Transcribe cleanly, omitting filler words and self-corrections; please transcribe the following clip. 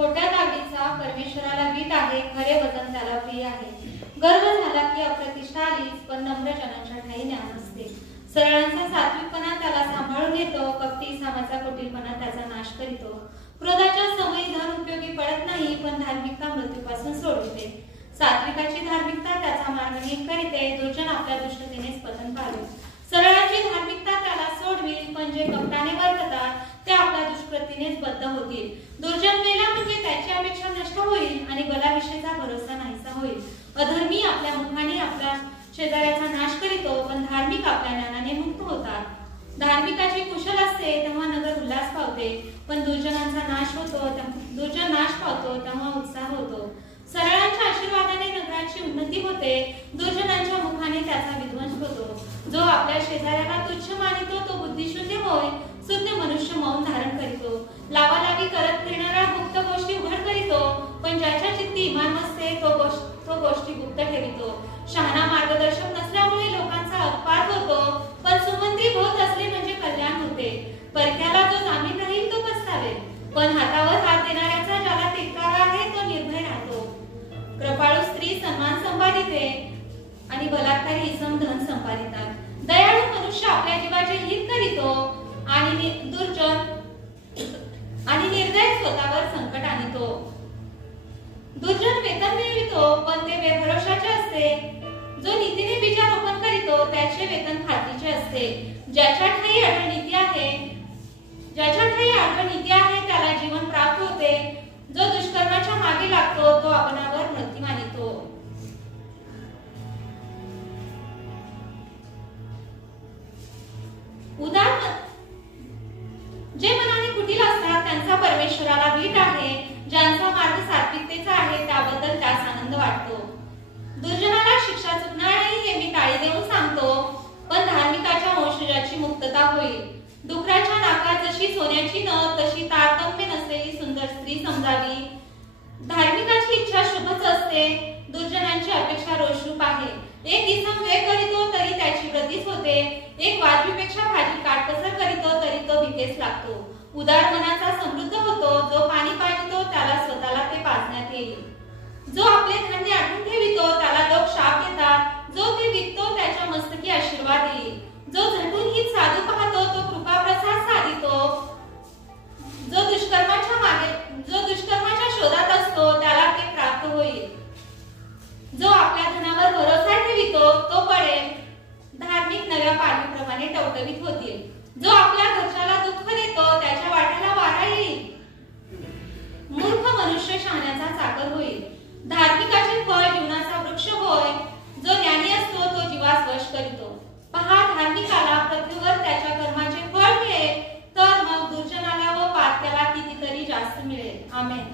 खोट्या दाढीचा परमेश्वराला वीट आहे, खरे वचन त्याला प्रिय आहे. गर्व झाला की अप्रतिष्ठा आलीच, पण नम्र जनांच्या ठाई ज्ञान असते. सरळांचा सात्विकपणा त्याला सांभाळून घेतो, कपटी सामाचा कुटीलपणा त्याचा नाश करीतो. क्रोधाच्या समयी धन उपयोगी पडत नाही, पण धार्मिकता मृत्यूपासून सोडविते. सात्विकाची धार्मिकता त्याचा मार्ग नीट करीते, दुर्जन आपल्या दुष्टतेनेच पतन पावेल. सरळाची धार्मिकता त्याला सोडविल, पण जे कपटाने वर्ततात ते आपल्या दुष्कृतीनेच बद्ध होतील. दुर्जन मेला म्हणजे त्याची अपेक्षा नष्ट होईल आणि बलाविषयीचा भरोसा नाहीसा होईल. अधर्मी आपल्या मुखाने आपल्या शेजाऱ्याचा नाश करीतो, पण धार्मिक आपल्या ज्ञानाने मुक्त होतात. धार्मिकाची कुशल असते तेव्हा नगर उल्हास पावते, पण दुर्जनांचा नाश होतो दुर्जन नाश पावतो तेव्हा उत्साह होतो. सरळांच्या आशीर्वादाने नगराची उन्नती होते, दुर्जनांच्या मुखाने त्याचा विध्वंस होतो. जो आपल्या शेजाऱ्याला तुच्छ मानितो तो बुद्धिशून्य होय, शुद्ध मनुष्य मौन धारण करीतो. लावालावी करत फिरणारा गुप्त गोष्टी उघड करीतो, पण ज्याच्या चित्ती इमान नसते तो गोष्टी गुप्त ठेवितो. शहाणा मार्गदर्शक नसल्यामुळे लोकांचा अपवाद होतो, पण सुमंत्री भोत असले म्हणजे कल्याण होते. परक्याला जो जामीन राहील तो पस्तावेल, पण हातावर हात देणाऱ्याचा ज्याला तिटकारा आहे तो निर्भय राहतो. कृपाळू स्त्री सन्मान संपादिते आणि बलात्कारी इसम धन संपादितात. दयाळू मनुष्य आपल्या जीवाचे हित करीतो आणि निर्दय स्वतःवर संकट आणतो. दुर्जन वेतन मिळवितो, पण ते बेभरोशाचे असते. जो नीतीने बीजारोपण करीतो त्याचे वेतन खात्रीचे असते. ज्याच्या ठाई अढळ नीती आहे त्याला जीवन प्राप्त होते. जो दुष्कर्माच्या मागे लागतो तो आपणावर मृत्यू मानितो. जे मनाने कुटील असतात त्यांचा परमेश्वराला वीट आहे. ज्यांचा मार्ग सात्विकतेचा आहे त्याबद्दल त्यास आनंद वाटतो. दुर्जनाला शिक्षा चुकणार नाही हे मी टाळी देऊन सांगतो, पण धार्मिकाच्या वंशजाची मुक्तता होईल. डुकराच्या नाकात जशी सोन्याची नथ तशी तारतम्य नसलेली सुंदर स्त्री समजावी. धार्मिकाची इच्छा शुभच असते, दुर्जनांची अपेक्षा रोषरूप आहे. एक इसम व्यय करीतो तरी त्याची वृद्धीच होते, एक वाजवीपेक्षा भाजी काटकसर करीतो तरी तो भिकेस लागतो. उदार मनाचा समृद्ध होतो, जो पाणी पाजितो त्याला स्वतःला ते पाजण्यात येईल. जो आपले धान्य आठवून ठेवितो त्याला लोक शाप देतात, जो ते विकतो त्याच्या मस्तकी आशीर्वाद येईल. जो झटून ही साधू पाहतो तो कृपा प्रसाद साधितो. जो दुष्कर्माच्या शोधात असतो त्याला ते प्राप्त होईल. जो आपल्या धनावर भरोसा ठेवितो तो पडेल. धार्मिक नव्या पालवीप्रमाणे टवटवीत होतील. जो आपल्या घरच्याला दुःख देतो त्याच्या वाट्याला वारा येईल. मूर्ख मनुष्य शहाण्याचा चाकर होईल. धार्मिकाचे फळ जीवनाचा वृक्ष होय. जो ज्ञानी असतो तो जीवास वश करीतो. पहा, धार्मिकाला पृथ्वीवर त्याच्या कर्माचे फळ मिळेल, तर मग दुर्जनाला व पात्याला कितीतरी जास्त मिळेल. आमेन.